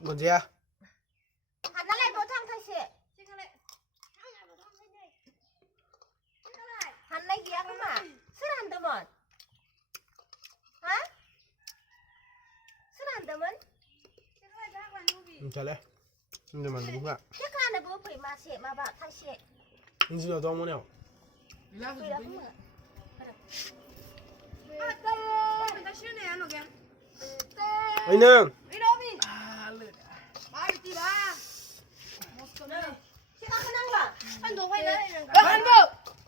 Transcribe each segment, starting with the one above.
뭔 지야? 하나래 못한 다시. 한내 기야 그만. 술안 드면. 어? 술안 드면? 잘해. 근데 만 누구야? check 뭐 phải mà sẽ mà bảo thay sẽ. 인지 너 뭐냐? Vì đó cũng mượn. 어이는. Chị con năng bảo. Anh đồ quay đấy.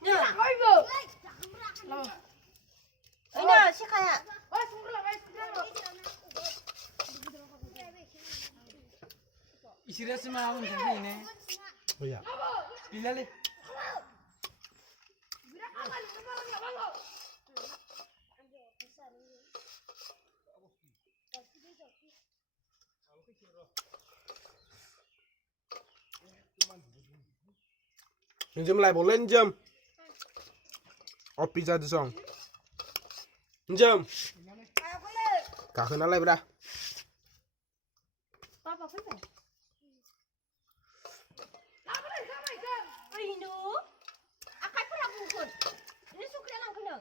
Nhớ à? Ấy nè, chị khai ạ. Istirahat semalam ini. 뭐야? Bila le. Dâm lại bộ lên dâm. Pizza được xong. Dâm. Cả khơi nó lại ra. Papa phải phải. Rindu. Akai pun aku pun. Ini suka yang kena.